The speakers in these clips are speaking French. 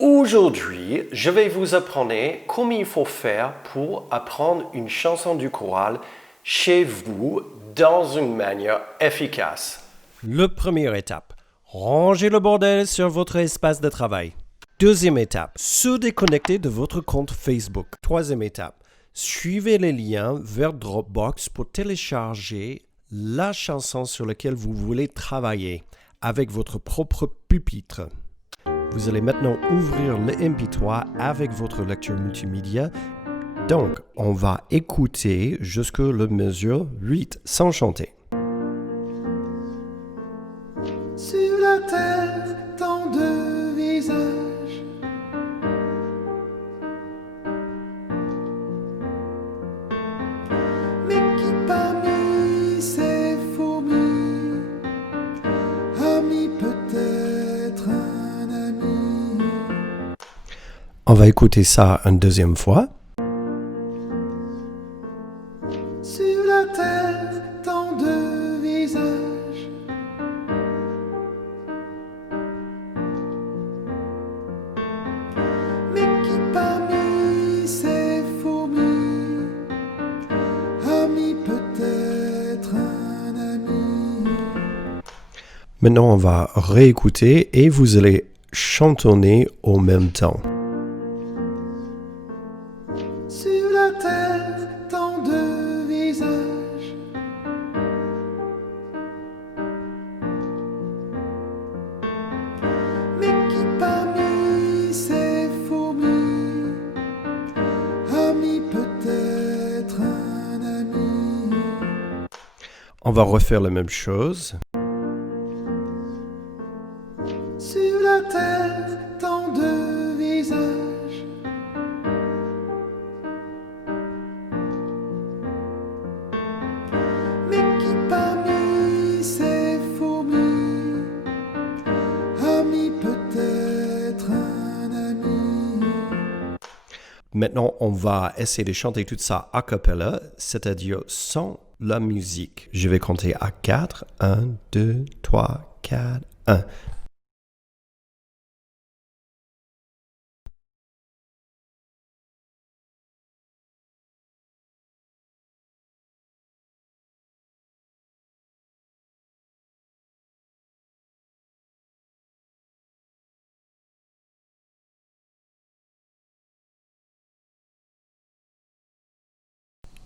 Aujourd'hui, je vais vous apprendre comment il faut faire pour apprendre une chanson du choral chez vous dans une manière efficace. La première étape, rangez le bordel sur votre espace de travail. Deuxième étape, se déconnecter de votre compte Facebook. Troisième étape, suivez les liens vers Dropbox pour télécharger la chanson sur laquelle vous voulez travailler avec votre propre pupitre. Vous allez maintenant ouvrir le MP3 avec votre lecture multimédia. Donc, on va écouter jusqu'à la mesure 8 sans chanter. Sur la terre, tant de visages. Mais qui parmi ces fourmis a mis peut-être un ami? On va écouter ça une deuxième fois. Sur la terre, tant de visages. Mais qui parmi ces fourmis a mis peut-être un ami? Maintenant, on va réécouter et vous allez chantonner au même temps. Sur la terre, tant de visages. Mais qui parmi ces fourmis a mis peut-être un ami? On va refaire la même chose. Sur la terre, tant de visages. Mais qui parmi ces fourmis a mis peut-être un ami? Maintenant, on va essayer de chanter tout ça a cappella, c'est-à-dire sans la musique. Je vais compter à 4. 1, 2, 3, 4, 1.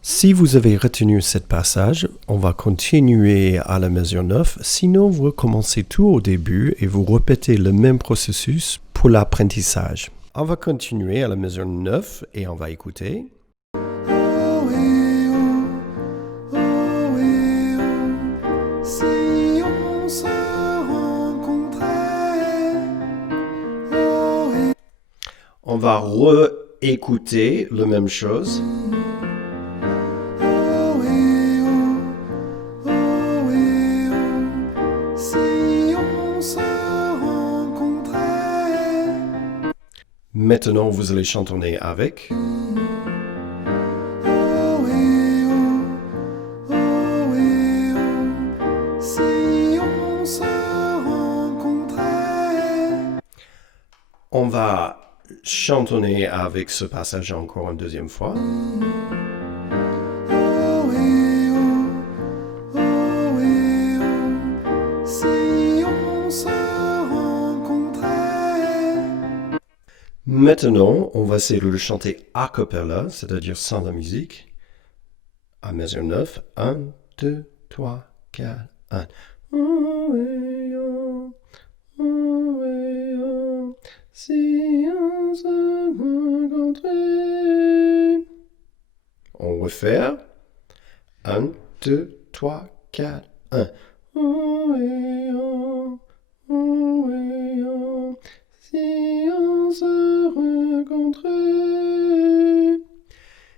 Si vous avez retenu ce passage, on va continuer à la mesure 9. Sinon, vous recommencez tout au début et vous répétez le même processus pour l'apprentissage. On va continuer à la mesure 9 et on va écouter. Oh et oh, oh et oh, si on se rencontrait. Oh et On va réécouter la même chose. oh et oh, oh et oh, si on se rencontrait. Maintenant, vous allez chantonner avec. Oh et oh, oh et oh, si on se rencontrait. On va chantonner avec ce passage encore une deuxième fois. Oh et oh, oh et oh, si on se rencontrait. Maintenant, on va essayer de le chanter a cappella, c'est-à-dire sans la musique. À mesure 9. 1, 2, 3, 4, 1. Oh et oh, oh et oh, si on se rencontrait. On refait. 1, 2, 3, 4, 1. Oh et oh, oh et oh, si on se rencontrait.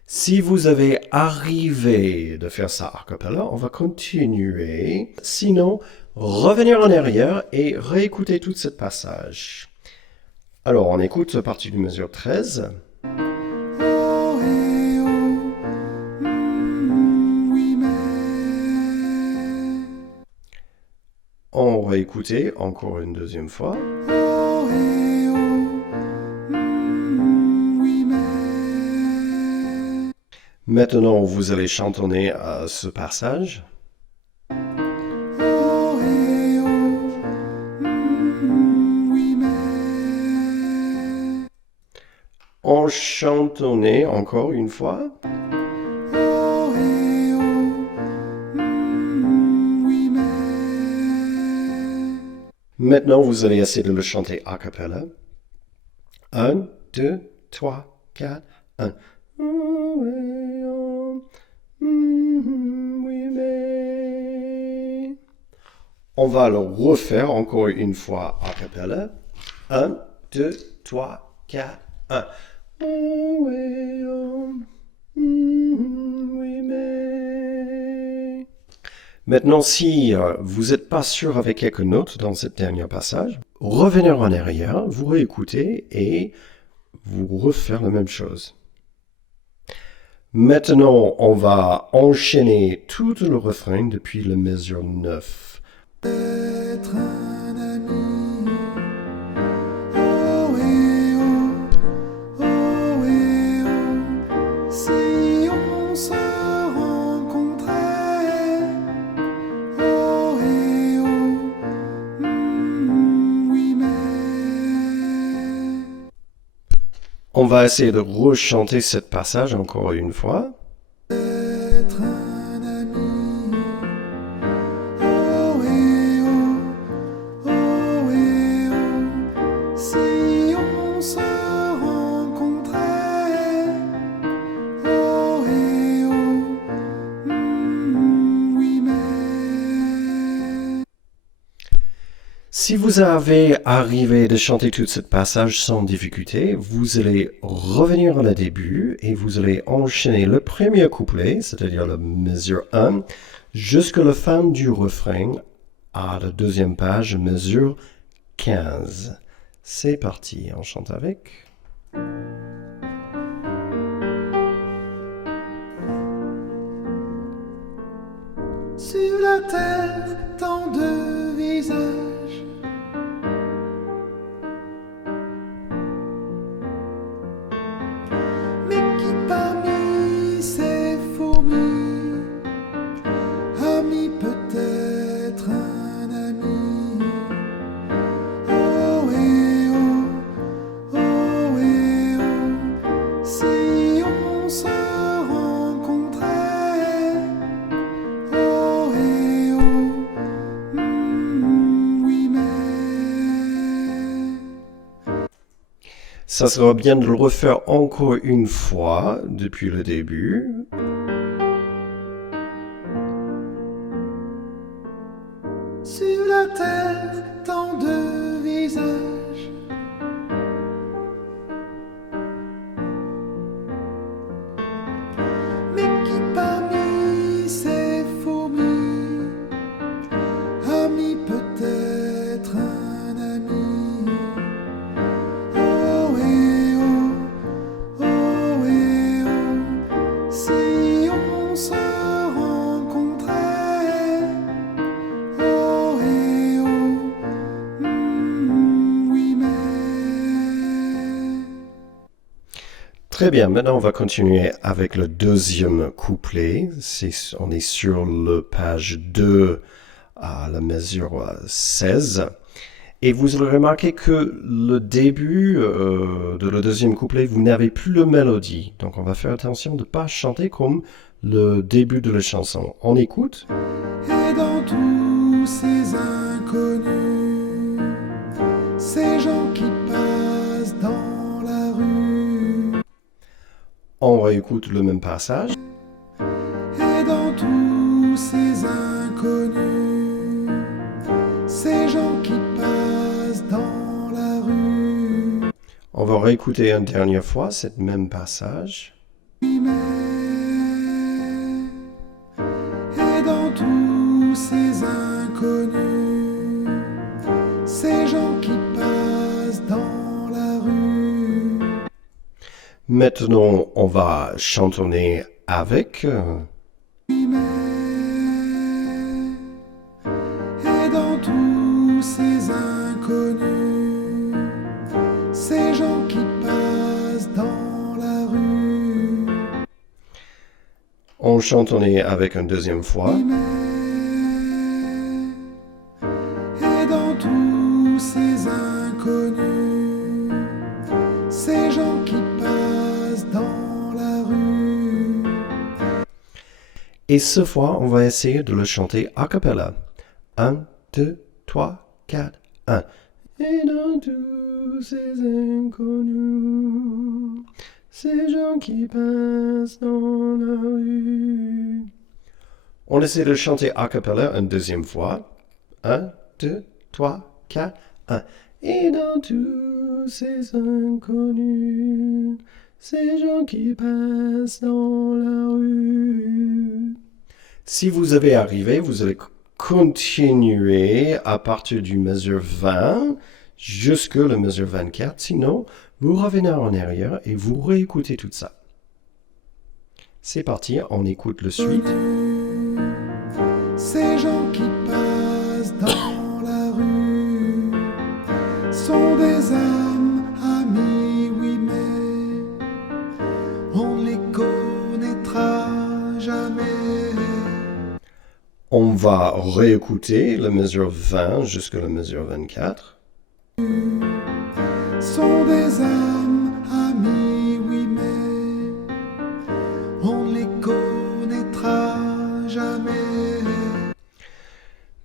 Si vous avez arrivé de faire ça a cappella, on va continuer. Sinon, revenir en arrière et réécouter tout ce passage. Alors, on écoute la partie de mesure 13. Oh et oh, oui mais. On va écouter encore une deuxième fois. Oh et oh, Maintenant, vous allez chantonner ce passage. Oh et oh, oui mais. En chantonner encore une fois. Oh et oh, oui mais. Maintenant, vous allez essayer de le chanter a cappella. 1, 2, 3, 4, 1. On va le refaire encore une fois a cappella. 1, 2, 3, 4, 1. Maintenant, si vous n'êtes pas sûr avec quelques notes dans ce dernier passage, revenez en arrière, vous réécoutez et vous refaire la même chose. Maintenant, on va enchaîner tout le refrain depuis la mesure 9. Être un ami. Oh et oh, oh et oh, si on se rencontrait. Oh et oh, oui mais. On va essayer de rechanter ce passage encore une fois. Être un ami. Oh et oh, oh et oh, si on se rencontrait. Oh et oh, oui mais. Si vous avez arrivé de chanter tout ce passage sans difficulté, vous allez revenir à début et vous allez enchaîner le premier couplet, c'est-à-dire la mesure 1, jusqu'à la fin du refrain, à la deuxième page, mesure 15. C'est parti, on chante avec. Sur la terre, tant de visages. Mais qui parmi ces fourmis a mis peut-être un ami? Oh et oh, oh et oh, si on se rencontrait. Oh et oh, oui mais. Ça sera bien de le refaire encore une fois depuis le début. Sur la terre, tant de visages. Mais qui parmi ces fourmis a mis peut-être un ami? Oh et oh, oh et oh, si on se rencontrait. Oh et oh, oui mais. Très bien, maintenant on va continuer avec le deuxième couplet. On est sur la page 2 à la mesure 16. Et vous allez remarquer que le début de le deuxième couplet, vous n'avez plus la mélodie. Donc on va faire attention de ne pas chanter comme le début de la chanson. On écoute. Et dans tous ces inconnus, ces gens qui passent dans la rue. On réécoute le même passage. Et dans tous ces inconnus, ces gens qui passent dans la rue. On va réécouter une dernière fois ce même passage. Oui mais. Et dans tous ces inconnus, ces gens qui passent dans la rue. Maintenant, on va chantonner avec. Oui mais. Et dans tous ces inconnus, ces gens qui passent dans la rue. allons chantonner avec une deuxième fois. Et dans tous ces inconnus, ces gens qui passent dans la rue. Et ce fois, on va essayer de le chanter a cappella. 1, 2, 3, 4, 1. Et dans tous ces inconnus, ces gens qui passent dans la rue. On essaie de chanter a cappella une deuxième fois. 1, 2, 3, 4, 1. Et dans tous ces inconnus, ces gens qui passent dans la rue. Si vous avez arrivé, vous allez continuer à partir du mesure 20 jusqu'à la mesure 24. Sinon, vous revenez en arrière et vous réécoutez tout ça. C'est parti, on écoute le suite. Ces gens qui passent dans la rue sont des âmes amies, oui, mais on ne les connaîtra jamais. On va réécouter la mesure 20 jusqu'à la mesure 24. Sont des âmes amies, oui, mais on ne les connaîtra jamais.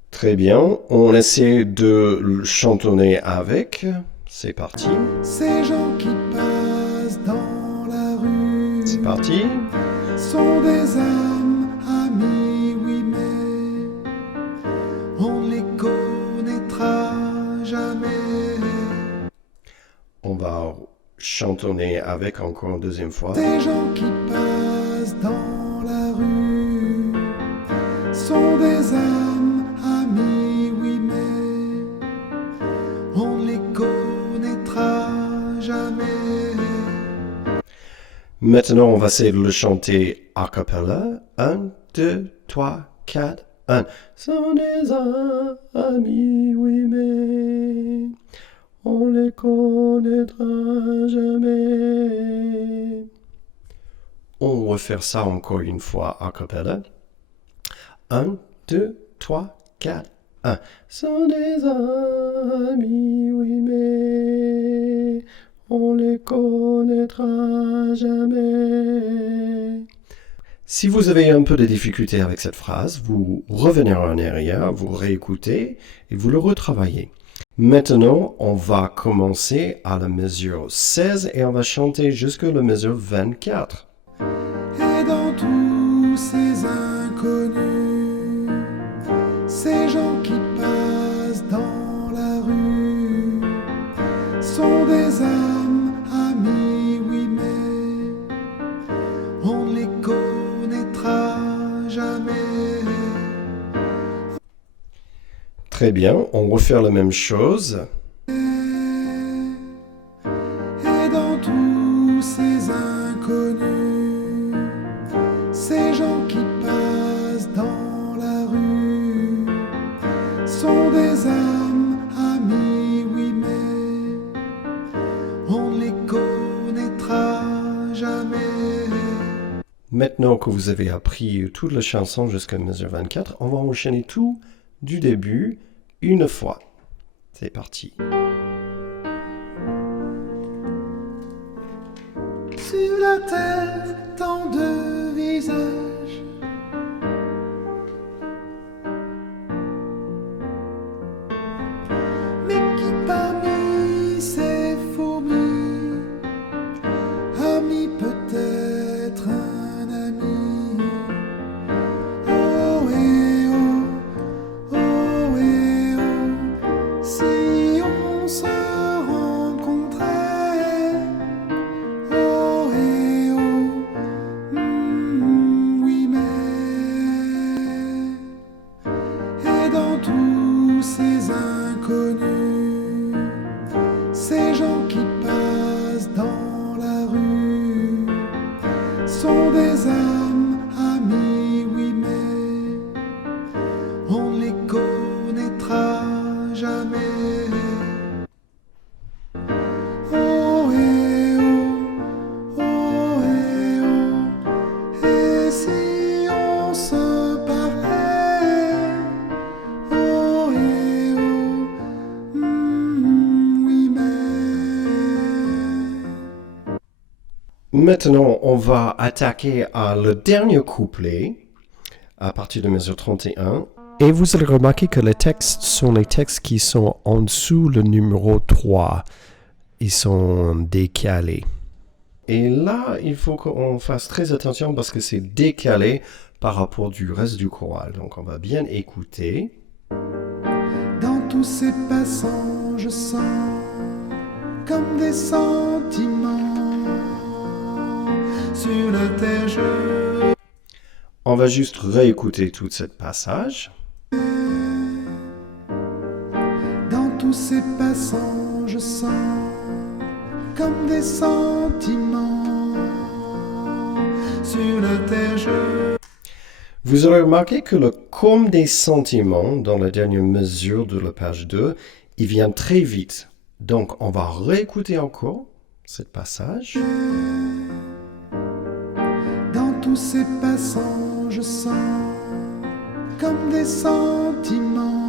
Très bien, on essaie de le chantonner avec. C'est parti. Ces gens qui passent dans la rue C'est parti. sont des âmes amies, oui, mais on ne les connaîtra jamais. On va chantonner avec encore une deuxième fois. Ces gens qui passent dans la rue sont des âmes amies, oui, mais on ne les connaîtra jamais. Maintenant, on va essayer de le chanter a cappella. 1, 2, 3, 4, 1. Sont des amis, oui, mais on les connaîtra jamais. On va faire ça encore une fois a cappella. 1, 2, 3, 4, 1. Sont des amis, oui, mais on les connaîtra jamais. Si vous avez un peu de difficulté avec cette phrase, vous revenez en arrière, vous réécoutez et vous le retravaillez. Maintenant, on va commencer à la mesure 16 et on va chanter jusqu'à la mesure 24. Et dans tous ces inconnus, ces gens qui passent dans la rue sont des âmes amies, oui, mais on ne les connaîtra jamais. Très bien, on va faire la même chose. Et dans tous ces inconnus, ces gens qui passent dans la rue sont des âmes amies, oui, mais on ne les connaîtra jamais. Maintenant que vous avez appris toute la chanson jusqu'à la mesure 24, on va enchaîner tout du début une fois. C'est parti. Sur la terre, tant de visages, mais qui parmi ces fourmis a mis peut-être un ami. Oh et oh, oh et oh, si on se rencontrait. Oh et oh, oui Maintenant, on va attaquer à le dernier couplet à partir de mesure 31. Et vous allez remarquer que les textes sont les textes qui sont en dessous le numéro 3. Ils sont décalés. Et là, il faut qu'on fasse très attention parce que c'est décalé par rapport du reste du choral. Donc, on va bien écouter. Dans tous ces passants, je sens comme des sentiments sur la terre. On va juste réécouter tout ce passage. Dans tous ces passants, je sens comme des sentiments sur la terre. Vous aurez remarqué que le comme des sentiments dans la dernière mesure de la page 2, il vient très vite. Donc, on va réécouter encore ce passage. Dans tous ces passants, je sens comme des sentiments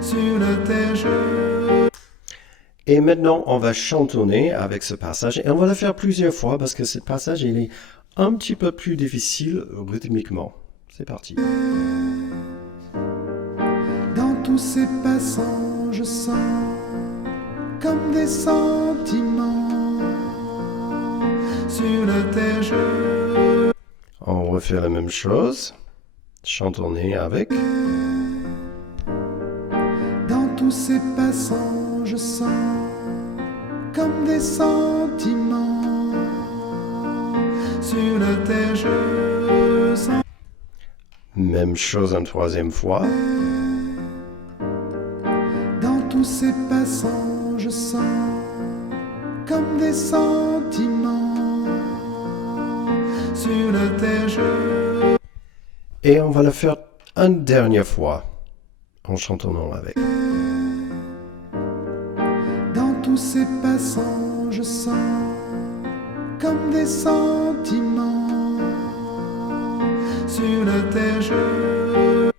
sur la terre. Et maintenant, on va chantonner avec ce passage. Et on va le faire plusieurs fois parce que ce passage, il est un petit peu plus difficile rythmiquement. C'est parti. Dans tous ces passants, je sens comme des sentiments sur la terre. On refait la même chose. Chantonner avec. Dans tous ces passants, je sens comme des sentiments sur la terre. Même chose une troisième fois. Dans tous ces passants, je sens comme des sentiments sur la terre. Et on va le faire une dernière fois en chantonnant avec. Dans tous ces passants, je sens comme des sentiments sur la terre.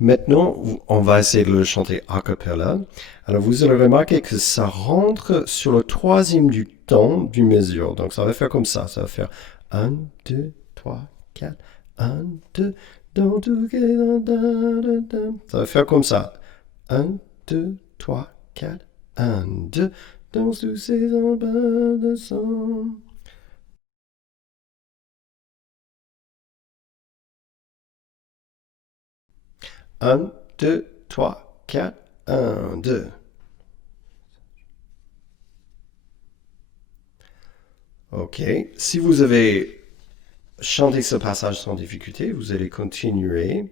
Maintenant, on va essayer de le chanter a cappella. Alors, vous allez remarquer que ça rentre sur le troisième du temps du mesure. Donc, ça va faire comme ça. Ça va faire 1, 2, 3, 4, 1, 2, dans tout ça va faire comme ça. 1, 2, 3, 4, 1, 2, dans tous ces embats de sang. Un, 2, 3, 4, 1, 2. Ok. Si vous avez chanté ce passage sans difficulté, vous allez continuer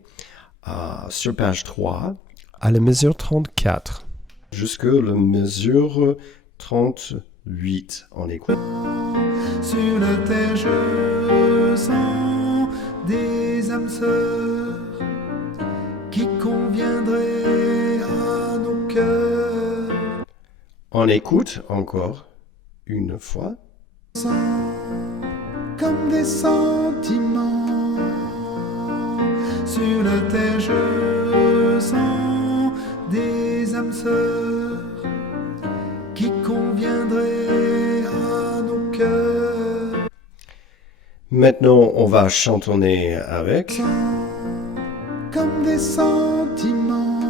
sur page 3 À la mesure 34. jusque la mesure 38. On écoute. Sur la terre, je sens des âmes sœurs qui conviendraient à nos cœurs. On écoute encore une fois. Sens comme des sentiments sur la terre, je sens des âmes sœurs qui conviendraient à nos cœurs. Maintenant, on va chantonner avec. Comme des sentiments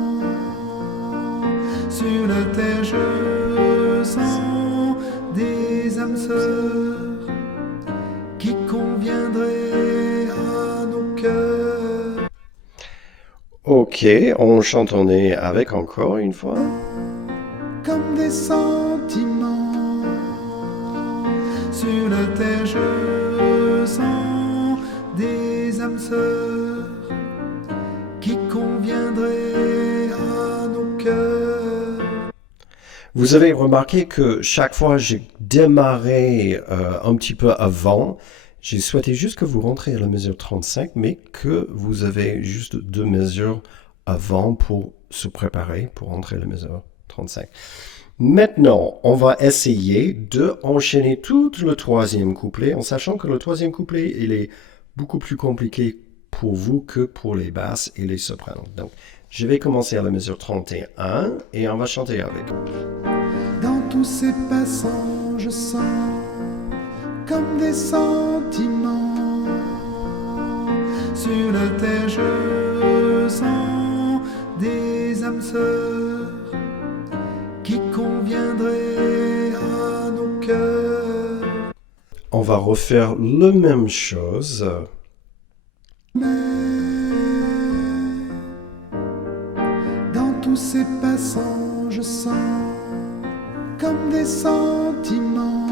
sur la terre, je sens des âmes sœurs qui conviendraient à nos cœurs. Ok, on chantonner avec encore une fois. Comme des sentiments sur la terre, je sens des âmes sœurs qui conviendraient à nos cœurs. Vous avez remarqué que chaque fois j'ai démarré un petit peu avant, j'ai souhaité juste que vous rentrez à la mesure 35, mais que vous avez juste 2 mesures avant pour se préparer pour entrer à la mesure 35. Maintenant, on va essayer de enchaîner tout le troisième couplet, en sachant que le troisième couplet, il est beaucoup plus compliqué pour vous que pour les basses et les sopranos. Donc, je vais commencer à la mesure 31 et on va chanter avec. Dans tous ces passants, je sens comme des sentiments. Sur la terre je sens des âmes sœurs qui conviendraient à nos cœurs. On va refaire la même chose. Mais dans tous ces passants, je sens comme des sentiments.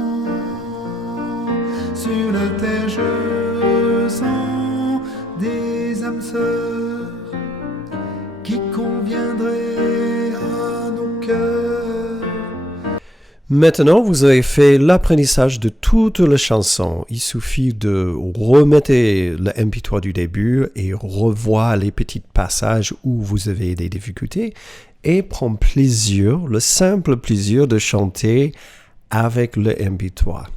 Sur la terre, je sens des âmes sœurs qui conviendraient à nos cœurs. Maintenant, vous avez fait l'apprentissage de toute la chanson. Il suffit de remettre le MP3 du début et revoir les petits passages où vous avez des difficultés et prendre plaisir, le simple plaisir de chanter avec le MP3.